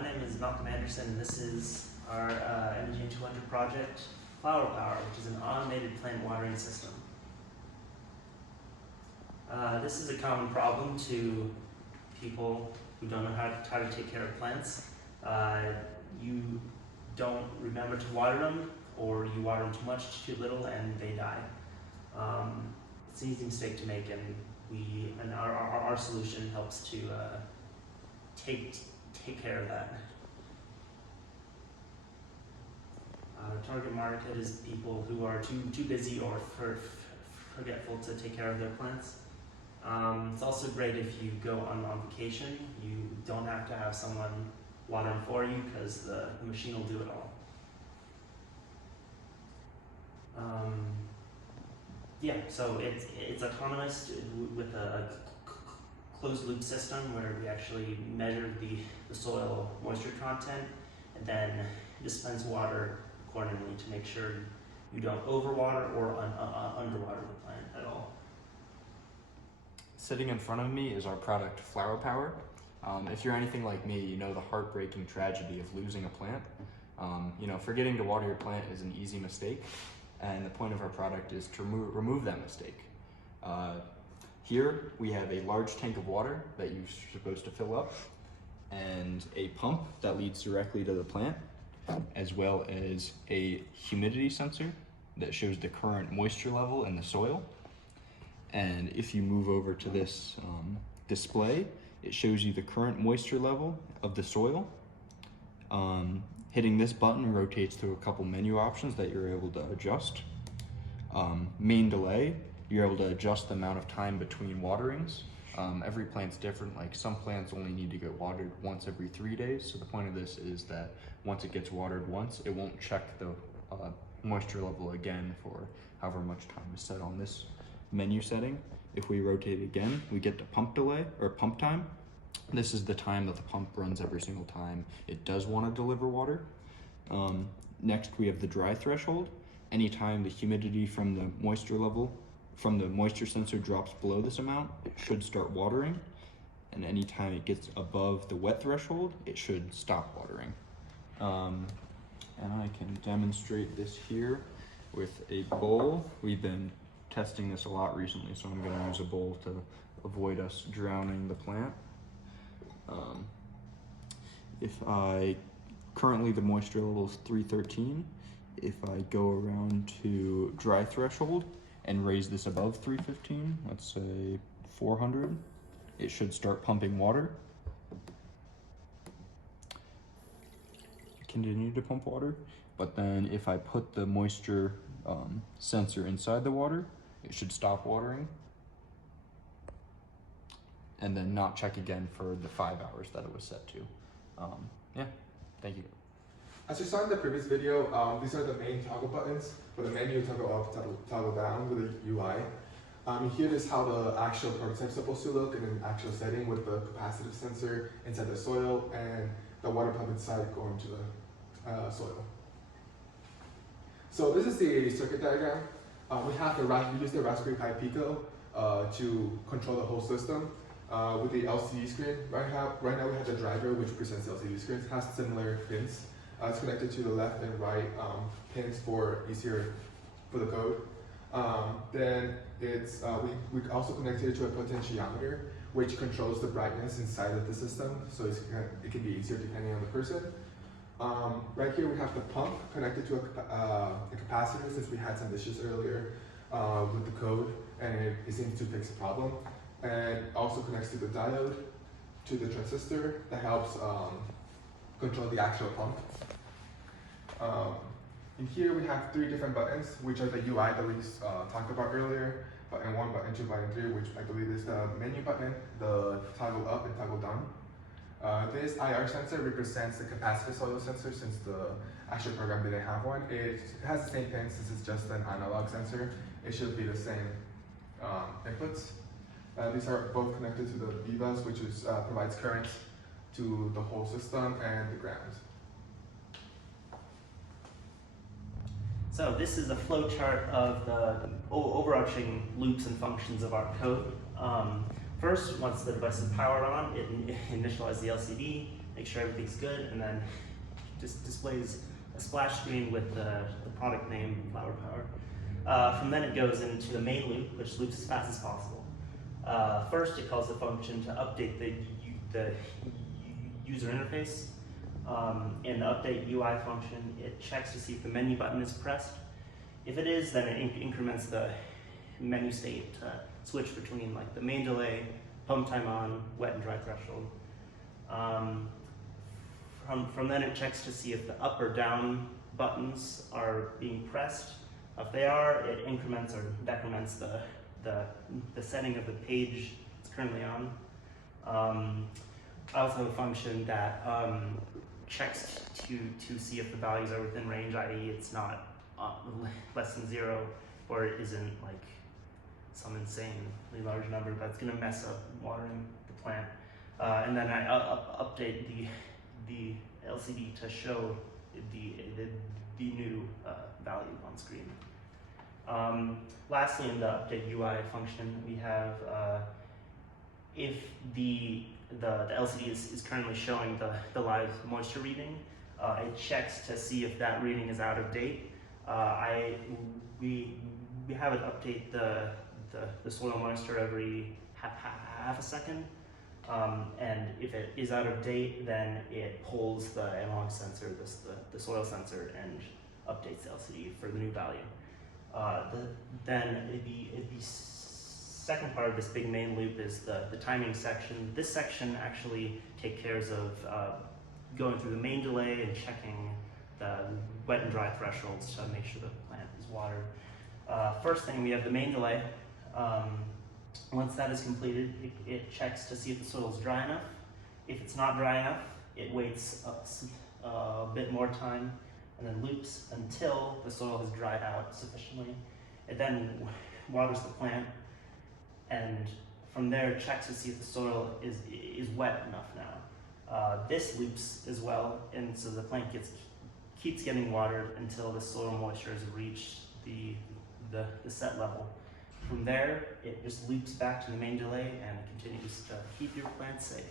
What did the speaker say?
my name is Malcolm Anderson, and this is our MGN 200 project, Flower Power, which is an automated plant watering system. This is a common problem to people who don't know how to take care of plants. You don't remember to water them, or you water them too much, too little, and they die. It's an easy mistake to make, and our solution helps to take care of that. Our target market is people who are too busy or forgetful to take care of their plants. It's also great if you go on vacation. You don't have to have someone water them for you because the machine will do it all. So it's autonomous with a closed loop system where we actually measure the soil moisture content and then dispense water accordingly to make sure you don't overwater or underwater the plant at all. Sitting in front of me is our product, Flower Power. If you're anything like me, you know the heartbreaking tragedy of losing a plant. Forgetting to water your plant is an easy mistake, and the point of our product is to remove that mistake. Here we have a large tank of water that you're supposed to fill up, and a pump that leads directly to the plant, as well as a humidity sensor that shows the current moisture level in the soil. And if you move over to this display, it shows you the current moisture level of the soil. Hitting this button rotates through a couple menu options that you're able to adjust. Main delay, you're able to adjust the amount of time between waterings. Every plant's different. Like some plants only need to get watered once every 3 days. So the point of this is that once it gets watered once, it won't check the moisture level again for however much time is set on this menu setting. If we rotate again, we get the pump delay or pump time. This is the time that the pump runs every single time it does want to deliver water. Next, we have the dry threshold. Anytime the humidity from the moisture sensor drops below this amount, it should start watering. And anytime it gets above the wet threshold, it should stop watering. And I can demonstrate this here with a bowl. We've been testing this a lot recently, so I'm going to use a bowl to avoid us drowning the plant. Currently the moisture level is 313. If I go around to dry threshold and raise this above 315, let's say 400, it should start pumping water. Continue to pump water, but then if I put the moisture sensor inside the water, it should stop watering and then not check again for the 5 hours that it was set to. Thank you. As you saw in the previous video, these are the main toggle buttons. For the menu, toggle up, toggle down with the UI. Here is how the actual prototype is supposed to look in an actual setting with the capacitive sensor inside the soil and the water pump inside going to the soil. So this is the circuit diagram. We use the Raspberry Pi Pico to control the whole system with the LCD screen. Right now we have the driver, which presents LCD screens. It has similar pins. It's connected to the left and right pins for easier for the code. Then we also connected it to a potentiometer, which controls the brightness inside of the system, so it can be easier depending on the person. Right here we have the pump connected to a capacitor, since we had some issues earlier with the code, and it seems to fix the problem. And also connects to the diode, to the transistor that helps control the actual pump. In here we have 3 different buttons, which are the UI that we talked about earlier. Button 1, button 2, button 3, which I believe is the menu button, the toggle up and toggle down. This IR sensor represents the capacitive soil sensor, since the actual program didn't have one. It has the same pin since it's just an analog sensor. It should be the same inputs. These are both connected to the B-bus, which provides current to the whole system and the ground. So this is a flow chart of the overarching loops and functions of our code. First, once the device is powered on, it initializes the LCD, make sure everything's good, and then just displays a splash screen with the product name, Flower Power. From then it goes into the main loop, which loops as fast as possible. First, it calls the function to update the user interface. In the update UI function, it checks to see if the menu button is pressed. If it is, then it increments the menu state to switch between like the main delay, pump time on, wet and dry threshold. From then it checks to see if the up or down buttons are being pressed. If they are, it increments or decrements the setting of the page it's currently on. I also have a function that checks to see if the values are within range, i.e. it's not less than 0, or it isn't like some insanely large number that's going to mess up watering the plant. And then I update the LCD to show the new value on screen. Lastly, in the update UI function, we have if the LCD is currently showing the live moisture reading, it checks to see if that reading is out of date. We have it update the soil moisture every half a second, and if it is out of date, then it pulls the analog sensor, the soil sensor, and updates the LCD for the new value. Then the second part of this big main loop is the timing section. This section actually takes care of going through the main delay and checking the wet and dry thresholds to make sure the plant is watered. First thing, we have the main delay. Once that is completed, it checks to see if the soil is dry enough. If it's not dry enough, it waits a bit more time and then loops until the soil has dried out sufficiently. It then waters the plant, and from there it checks to see if the soil is wet enough now. This loops as well, and so the plant keeps getting watered until the soil moisture has reached the set level. From there, it just loops back to the main delay and continues to keep your plants safe.